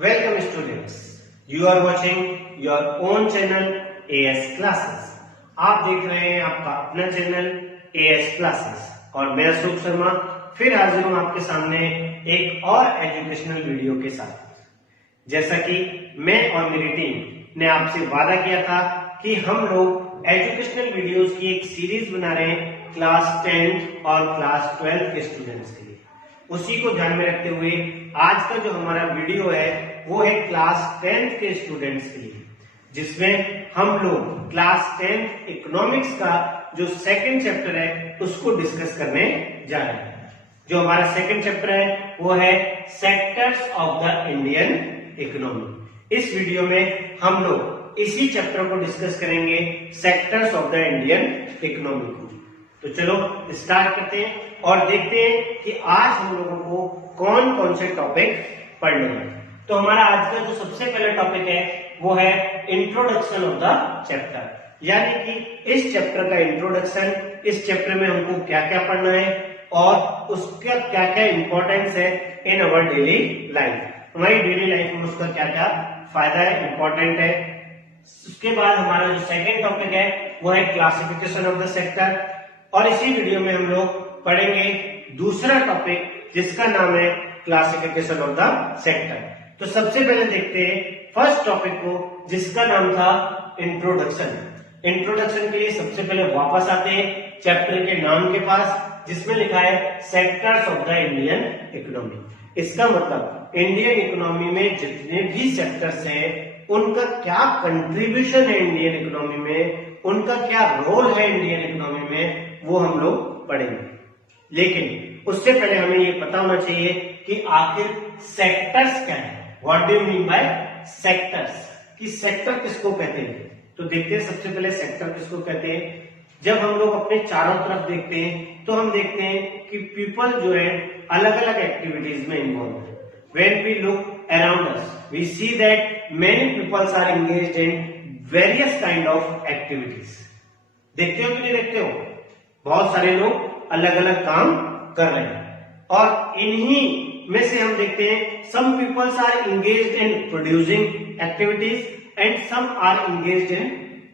Welcome students. You are watching your own channel AS Classes. आप देख रहे हैं आपका अपना चैनल AS Classes और मैं अशोक शर्मा फिर हाजिर हूं आपके सामने एक और एजुकेशनल वीडियो के साथ। जैसा कि मैं और मेरी टीम ने आपसे वादा किया था कि हम लोग एजुकेशनल वीडियोस की एक सीरीज बना रहे हैं क्लास 10th और क्लास 12th के स्टूडेंट्स के लिए। उसी को ध्यान में रखते हुए आज का जो हमारा वीडियो है वो है क्लास 10th के स्टूडेंट्स के लिए, जिसमें हम लोग क्लास 10th इकोनॉमिक्स का जो सेकंड चैप्टर है उसको डिस्कस करने जा रहे हैं। जो हमारा सेकंड चैप्टर है वो है sectors of the Indian economy. इस वीडियो में हम लोग इसी चैप्टर को डिस्कस करेंगे, sectors of the Indian economy को। तो चलो स्टार्ट करते हैं और देखते हैं कि आज हम लोगों को कौन कौन से टॉपिक पढ़ने हैं। तो हमारा आज का जो सबसे पहला टॉपिक है वो है इंट्रोडक्शन ऑफ द चैप्टर, यानी कि इस चैप्टर का इंट्रोडक्शन, इस चैप्टर में हमको क्या क्या पढ़ना है और उसका क्या क्या इंपॉर्टेंस है इन अवर डेली लाइफ, हमारी डेली लाइफ में उसका क्या क्या फायदा है, इंपॉर्टेंट है। उसके बाद हमारा जो सेकेंड टॉपिक है वो है क्लासिफिकेशन ऑफ द सेक्टर और इसी वीडियो में हम लोग पढ़ेंगे दूसरा टॉपिक जिसका नाम है क्लासिफिकेशन ऑफ द सेक्टर। तो सबसे पहले देखते हैं फर्स्ट टॉपिक को जिसका नाम था इंट्रोडक्शन। इंट्रोडक्शन के लिए सबसे पहले वापस आते हैं चैप्टर के नाम के पास जिसमें लिखा है sectors of the Indian economy. इसका मतलब इंडियन इकोनॉमी में जितने भी सेक्टर्स हैं उनका क्या कंट्रीब्यूशन है इंडियन इकोनॉमी में, उनका क्या रोल है इंडियन इकोनॉमी में, वो हम लोग पढ़ेंगे। लेकिन उससे पहले हमें ये पता होना चाहिए कि आखिर सेक्टर्स क्या है। What do you mean bye sectors, कि सेक्टर किसको कहते हैं। तो देखते हैं सबसे पहले सेक्टर किसको कहते हैं। जब हम लोग अपने चारों तरफ देखते हैं तो हम देखते हैं कि पीपल जो है अलग अलग एक्टिविटीज में इन्वॉल्व है। When we look around us we see that many peoples are engaged in various kind of activities. देखते हो कि नहीं देखते हो, बहुत सारे लोग अलग अलग काम कर रहे हैं और इन्हीं में से हम देखते हैं some peoples are engaged in producing activities and some are engaged in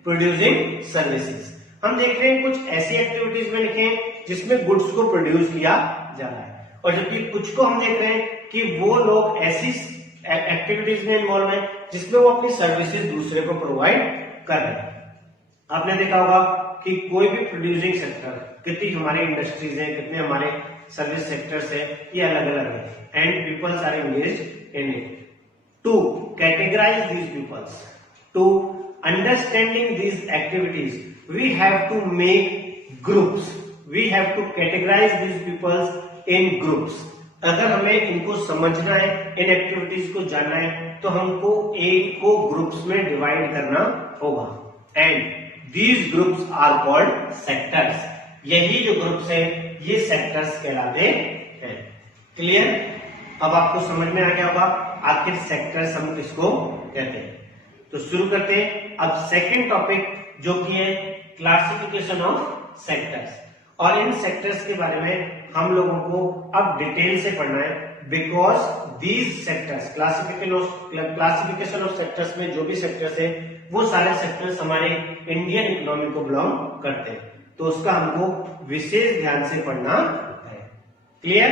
producing services. हम देख रहे हैं कुछ ऐसी एक्टिविटीज में लिखे हैं जिसमें गुड्स को प्रोड्यूस किया जा रहा है और जबकि कुछ को हम देख रहे हैं कि वो लोग ऐसी एक्टिविटीज में इन्वॉल्व है जिसमें वो अपनी सर्विसेज दूसरे को प्रोवाइड कर रहे हैं। आपने देखा होगा कि कोई भी प्रोड्यूसिंग सेक्टर, कितनी हमारी इंडस्ट्रीज हैं, कितने हमारे सर्विस सेक्टर्स है, ये अलग अलग है and peoples are engaged in it. To categorize these peoples, to understanding these activities we have to make groups, we have to categorize these peoples in groups. अगर हमें इनको समझना है, इन एक्टिविटीज को जानना है तो हमको एक को ग्रुप्स में डिवाइड करना होगा and these groups are called sectors. यही जो ग्रुप्स है ये सेक्टर्स कहलाते हैं। क्लियर? अब आपको समझ में आ गया होगा आखिर सेक्टर्स हम किसको कहते हैं। तो शुरू करते हैं अब सेकंड टॉपिक जो कि है क्लासिफिकेशन ऑफ सेक्टर्स। और इन सेक्टर्स के बारे में हम लोगों को अब डिटेल से पढ़ना है because these sectors, classification of sectors में जो भी सेक्टर्स है वो सारे सेक्टर्स हमारे इंडियन इकोनॉमी को बिलोंग करते हैं, तो उसका हमको विशेष ध्यान से पढ़ना है। क्लियर?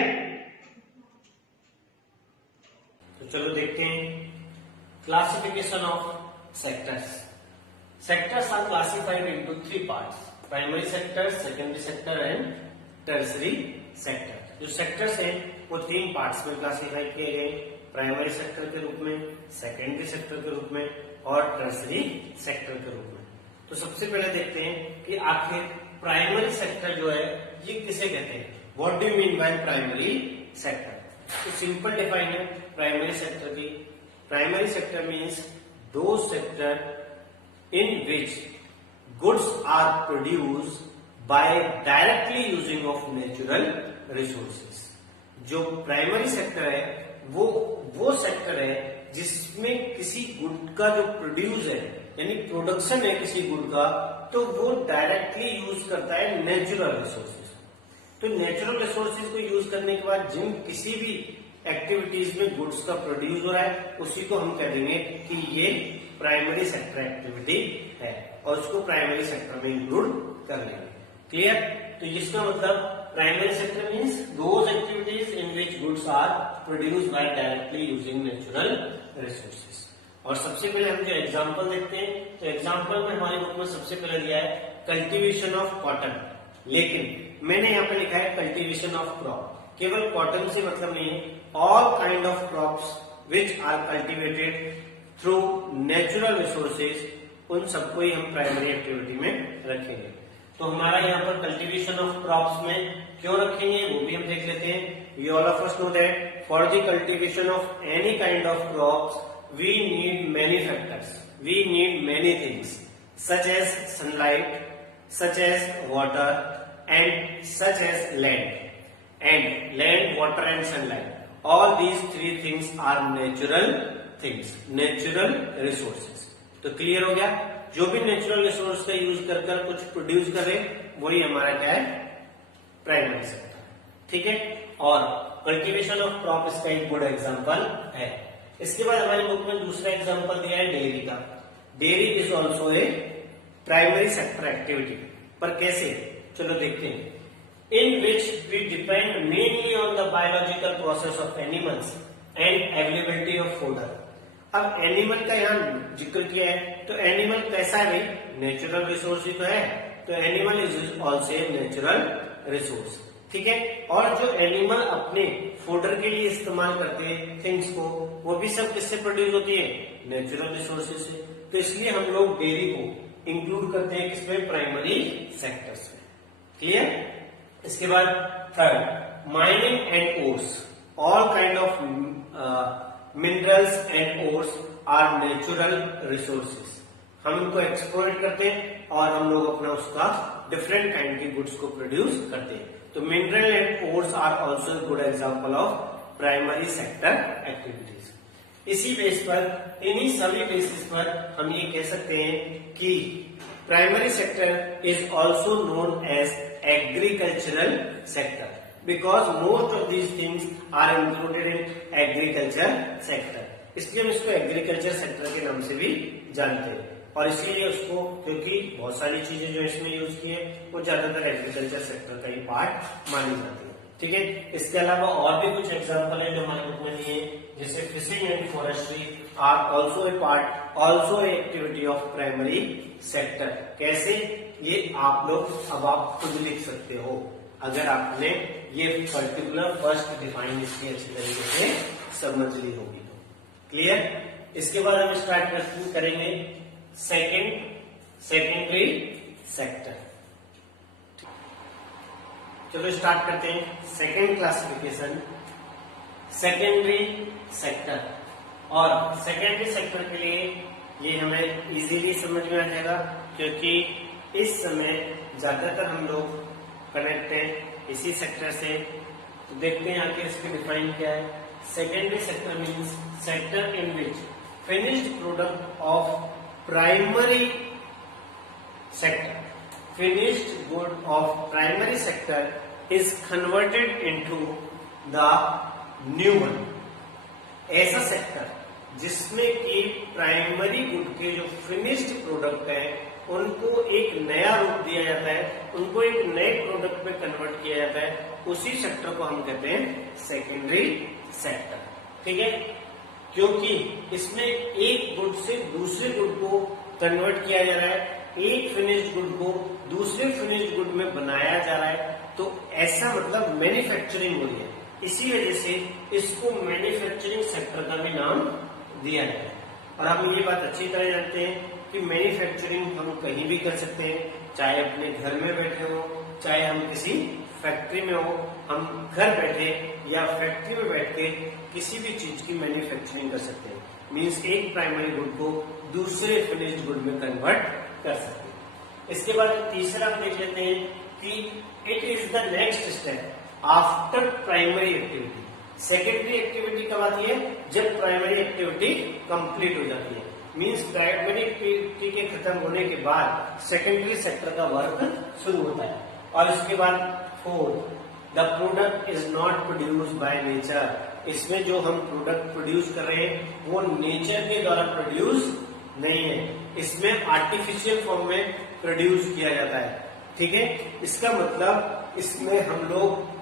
तो चलो देखते हैं classification of sectors. Sectors are classified into 3 parts, primary sector, secondary sector and tertiary sector. जो सेक्टर्स हैं वो 3 पार्ट्स में क्लासिफाई किए गए, प्राइमरी सेक्टर के रूप में, सेकेंडरी सेक्टर के रूप में और टर्सरी सेक्टर के रूप में। तो सबसे पहले देखते हैं कि आखिर प्राइमरी सेक्टर जो है ये किसे कहते हैं। What do you mean by primary sector? तो सिंपल डिफाइन है प्राइमरी सेक्टर की। Primary sector means those sector in which goods are produced by directly using of natural resources. जो प्राइमरी सेक्टर है वो सेक्टर है जिसमें किसी गुड का जो प्रोड्यूस है यानी प्रोडक्शन है किसी गुड का, तो वो डायरेक्टली यूज करता है नेचुरल रिसोर्सेज। तो नेचुरल रिसोर्सेज को यूज करने के बाद जिन किसी भी एक्टिविटीज में गुड्स का प्रोड्यूस हो रहा है, उसी को हम कह देंगे कि ये प्राइमरी सेक्टर एक्टिविटी है और उसको प्राइमरी सेक्टर में इंक्लूड कर लेंगे। क्लियर? तो इसका मतलब primary sector means those activities in which goods are produced by directly using natural resources. और सबसे पहले हम जो एग्जांपल देखते हैं, तो एग्जांपल में हमारी बुक में सबसे पहले दिया है कल्टीवेशन ऑफ कॉटन, लेकिन मैंने यहाँ पे लिखा है कल्टीवेशन ऑफ क्रॉप। केवल कॉटन से मतलब नहीं है, all kind of crops which are cultivated through natural resources, उन सबको ही हम प्राइमरी एक्टिविटी में रखेंगे। तो हमारा यहाँ पर कल्टीवेशन ऑफ क्रॉप्स में क्यों रखेंगे वो भी हम देख लेते हैं। We all of us know that for the cultivation of any kind of crops we need many factors, we need many things such as sunlight, such as water and such as land, water and sunlight, all these three things are natural things, natural resources। तो clear हो गया, जो भी natural resource का use कर कुछ produce करे वही हमारा क्या है, प्राइमरी सेक्टर। ठीक है, और कल्टीवेशन ऑफ क्रॉप इसका एक गुड एग्जांपल है। इसके बाद हमारी बुक में दूसरा एग्जांपल दिया है डेयरी का। Dairy is also a primary sector activity, पर कैसे, चलो देखते हैं। In which we depend mainly on the biological process of animals and availability of fodder. अब एनिमल का यहाँ जिक्र किया है, तो एनिमल कैसा है भाई, नेचुरल रिसोर्स ही तो है, तो animal is also a natural resource. ठीक है, और जो एनिमल अपने फूडर के लिए इस्तेमाल करते हैं थिंग्स को, वो भी सब किससे प्रोड्यूस होती है, नेचुरल रिसोर्सेज से। तो इसलिए हम लोग डेयरी को इंक्लूड करते हैं किसमें, प्राइमरी सेक्टर्स में। क्लियर? इसके बाद third, mining and ores, all kind of minerals and ores are natural resources. हम इनको एक्सप्लोरेट करते हैं और हम लोग अपना उसका डिफरेंट काइंड के गुड्स को प्रोड्यूस करते हैं। तो mineral and ores are also good example of primary sector activities. इसी बेस पर, इन्हीं सभी बेसिस पर हम ये कह सकते हैं कि primary sector is also known as agricultural sector, because most of these things are included in agriculture sector. इसलिए हम इसको एग्रीकल्चर सेक्टर के नाम से भी जानते हैं, और इसीलिए उसको, क्योंकि बहुत सारी चीजें जो इसमें यूज की है वो ज्यादातर एग्रीकल्चर सेक्टर का ही पार्ट मानी जाती है। ठीक है, इसके अलावा और भी कुछ एग्जांपल है जो हमारे बुक में दिए, जैसे fishing and forestry are also a part, also a activity of primary sector. कैसे, ये आप लोग अब आप खुद लिख सकते हो अगर आपने ये पर्टिकुलर फर्स्ट डिफाइन इसकी अच्छी तरीके से समझ ली होगी तो। क्लियर? इसके बाद हम स्टार्ट करेंगे सेकेंडरी सेक्टर। चलो स्टार्ट करते हैं सेकेंड क्लासिफिकेशन, सेकेंडरी सेक्टर। और सेकेंडरी सेक्टर के लिए ये हमें इजीली समझ में आ जाएगा, क्योंकि इस समय ज्यादातर हम लोग कनेक्ट हैं इसी सेक्टर से। तो देखते हैं आखिर इसकी डिफाइन क्या है। Secondary sector means sector in which finished product of primary sector, finished good of primary sector is converted into the new one। ऐसा सेक्टर जिसमें कि प्राइमरी गुड के जो फिनिश्ड प्रोडक्ट है उनको एक नया रूप दिया जाता है, उनको एक नए प्रोडक्ट में कन्वर्ट किया जाता है, उसी सेक्टर को हम कहते हैं सेकेंडरी सेक्टर। ठीक है, क्योंकि इसमें एक गुड से दूसरे गुड को कन्वर्ट किया जा रहा है, एक फिनिश्ड गुड को दूसरे फिनिश्ड गुड में बनाया जा रहा है, तो ऐसा मतलब मैन्युफैक्चरिंग हो रही है। इसी वजह से इसको मैन्युफैक्चरिंग सेक्टर का भी नाम दिया गया है। और हम ये बात अच्छी तरह जानते हैं कि मैन्युफैक्चरिंग हम कहीं भी कर सकते हैं, चाहे अपने घर में बैठे हो, चाहे हम किसी फैक्ट्री में हो, हम घर बैठे या फैक्ट्री में बैठ के किसी भी चीज की मैन्युफैक्चरिंग कर सकते हैं। मींस एक प्राइमरी गुड को दूसरे फिनिश्ड गुड में कन्वर्ट कर सकते हैं। इसके बाद तीसरा हम देख लेते हैं कि it is the next step after primary activity. Secondary activity कब आती है, जब प्राइमरी एक्टिविटी कंप्लीट हो जाती है। मींस प्राइमरी एक्टिविटी के खत्म होने के बाद सेकेंडरी सेक्टर का वर्क शुरू होता है। और इसके बाद fourth, the product is not produced by nature इसमें जो हम प्रोडक्ट प्रोड्यूस कर रहे हैं वो नेचर के द्वारा प्रोड्यूस नहीं है, इसमें आर्टिफिशियल फॉर्म में प्रोड्यूस किया जाता है। ठीक है, इसका मतलब इसमें हम लोग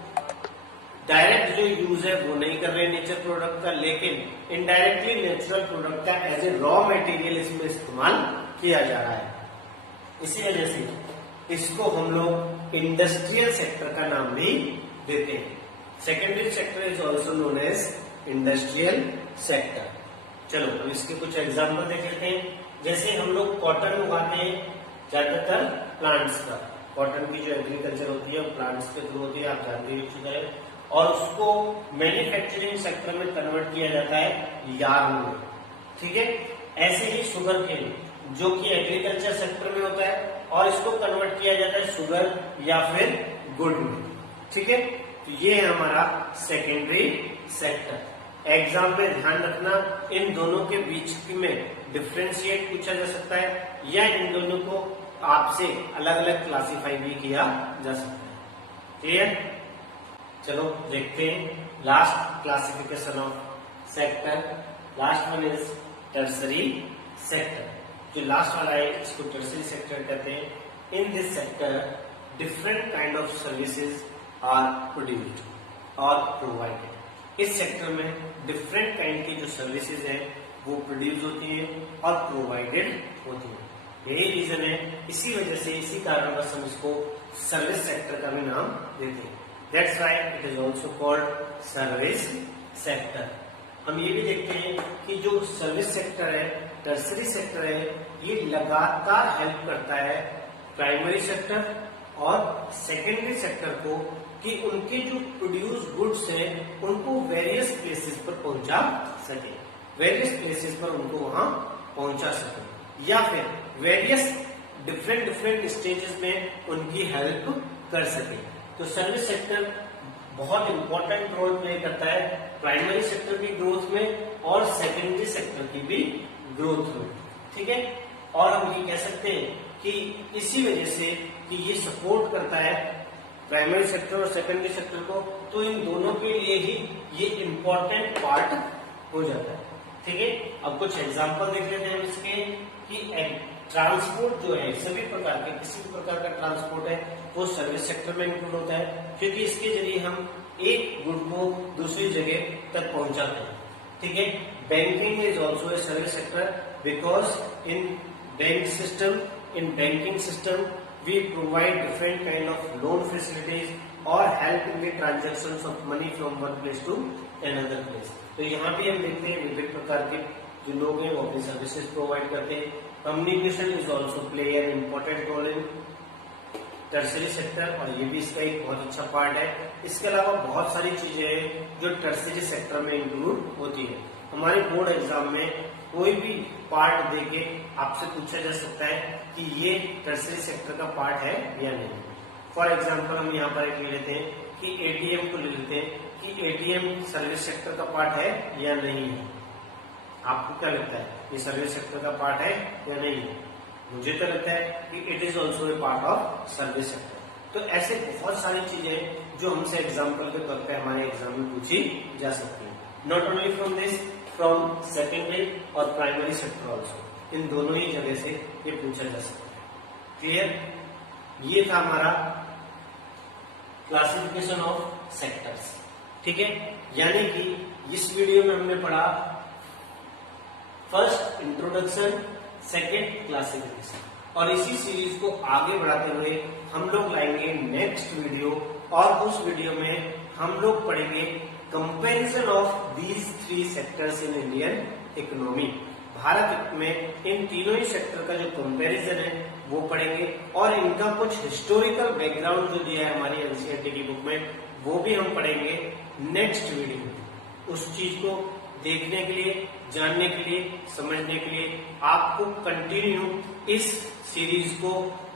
डायरेक्ट जो यूज है वो नहीं कर रहे हैं नेचर प्रोडक्ट का, लेकिन इनडायरेक्टली नेचुरल प्रोडक्ट का एज ए रॉ मटेरियल इसमें इस्तेमाल किया जा रहा है। इसी वजह से इसको हम लोग इंडस्ट्रियल सेक्टर का नाम भी देते हैं। Secondary sector is also known as industrial sector. चलो अब इसके कुछ एग्जाम्पल देख लेते हैं। जैसे हम लोग कॉटन उगाते हैं ज्यादातर प्लांट्स का, कॉटन की जो एग्रीकल्चर होती है वो प्लांट्स के थ्रू होती है, आप जानते ही, और उसको मैन्युफैक्चरिंग सेक्टर में कन्वर्ट किया जाता है यार्न में। ठीक है, ऐसे ही शुगर केन जो कि एग्रीकल्चर सेक्टर में होता है और इसको कन्वर्ट किया जाता है शुगर या फिर गुड में। ठीक है, तो ये है हमारा सेकेंडरी सेक्टर। एग्जाम में ध्यान रखना, इन दोनों के बीच में डिफ्रेंशिएट पूछा जा सकता है या इन दोनों को आपसे अलग अलग क्लासिफाई भी किया जा सकता है। क्लियर? चलो देखते हैं last classification of sector. Last one is tertiary sector. जो लास्ट वाला है इसको टर्सरी सेक्टर कहते हैं। In this sector different kind of services are produced और प्रोवाइडेड। इस सेक्टर में डिफरेंट काइंड की जो सर्विसेज है वो प्रोड्यूस होती है और प्रोवाइडेड होती है। यही रीजन है, इसी वजह से, इसी कारणवश हम इसको सर्विस सेक्टर का भी नाम देते हैं। That's why it is also called service sector। हम ये भी देखते हैं कि जो सर्विस सेक्टर है, टर्सरी सेक्टर है, ये लगातार हेल्प करता है प्राइमरी सेक्टर और सेकेंडरी सेक्टर को कि उनके जो प्रोड्यूस गुड्स है उनको वेरियस प्लेसेस पर पहुंचा सके, वेरियस प्लेसेस पर उनको वहां पहुंचा सके, या फिर वेरियस डिफरेंट स्टेजेस में उनकी हेल्प कर सके। तो सर्विस सेक्टर बहुत इंपॉर्टेंट रोल प्ले करता है प्राइमरी सेक्टर की ग्रोथ में और सेकेंडरी सेक्टर की भी ग्रोथ में। ठीक है, और हम ये कह सकते हैं कि इसी वजह से कि ये सपोर्ट करता है प्राइमरी सेक्टर और सेकेंडरी सेक्टर को, तो इन दोनों के लिए ही ये इंपॉर्टेंट पार्ट हो जाता है। ठीक है, अब कुछ एग्जांपल देख लेते हैं इसके कि ट्रांसपोर्ट जो है सभी प्रकार के, किसी भी प्रकार का ट्रांसपोर्ट है वो सर्विस सेक्टर में इंक्लूड होता है, क्योंकि इसके जरिए हम एक गुड को दूसरी जगह तक पहुंचाते हैं। ठीक है, banking is also a service sector because in banking system we provide different kind of loan facilities और help in the transaction of money from one place to another place. तो यहाँ भी हम देखते हैं विभिन्न प्रकार के जो लोग हैं वो अपनी सर्विसेज प्रोवाइड करते हैं। Communication is also play an important role in tertiary sector और ये भी इसका एक बहुत अच्छा पार्ट है। इसके अलावा बहुत सारी चीजें हैं जो टर्सरी सेक्टर में इंक्लूड होती है। हमारे बोर्ड एग्जाम में कोई भी पार्ट देके आपसे पूछा जा सकता है कि ये टर्सरी सेक्टर का पार्ट है या नहीं। फॉर एग्जाम्पल हम यहाँ पर एक ले लेते हैं कि एटीएम को ले लेते हैं कि एटीएम सर्विस सेक्टर का पार्ट है या नहीं है। आपको क्या लगता है, ये सर्विस सेक्टर का पार्ट है या नहीं है? मुझे तो लगता है कि it is also a part of service sector. तो ऐसे बहुत सारी चीजें जो हमसे एग्जाम्पल के तौर पे हमारे एग्जाम में पूछी जा सकती है। Not only from this, from secondary और प्राइमरी सेक्टर ऑल्सो, इन दोनों ही जगह से ये पूछा जा सकता है। क्लियर? ये था हमारा क्लासिफिकेशन ऑफ सेक्टर्स। ठीक है, यानी कि इस वीडियो में हमने पढ़ा फर्स्ट इंट्रोडक्शन, सेकेंड क्लासिफिकेशन, और इसी सीरीज को आगे बढ़ाते हुए हम लोग लाएंगे नेक्स्ट वीडियो, और उस वीडियो में हम लोग पढ़ेंगे comparison of these three sectors in Indian economy. Bharat में इन तीनों ही सेक्टर का जो कंपैरिजन है वो पढ़ेंगे और इनका कुछ हिस्टोरिकल बैकग्राउंड जो दिया है हमारी एनसीईआरटी की बुक में वो भी हम पढ़ेंगे नेक्स्ट वीडियो में। उस चीज को देखने के लिए, जानने के लिए, समझने के लिए आपको कंटिन्यू इस सीरीज को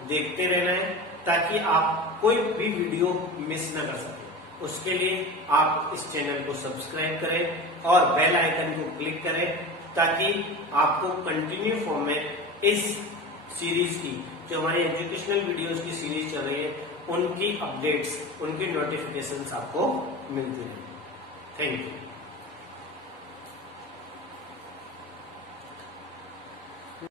देखते रहना है ताकि आप कोई भी वीडियो मिस ना कर सकें। उसके लिए आप इस चैनल को सब्सक्राइब करें और बेल आइकन को क्लिक करें ताकि आपको कंटिन्यू फॉर्म में इस सीरीज की, जो हमारी एजुकेशनल वीडियोस की सीरीज चल रही है, उनकी अपडेट्स, उनकी नोटिफिकेशंस आपको मिलती रहे। Thank you.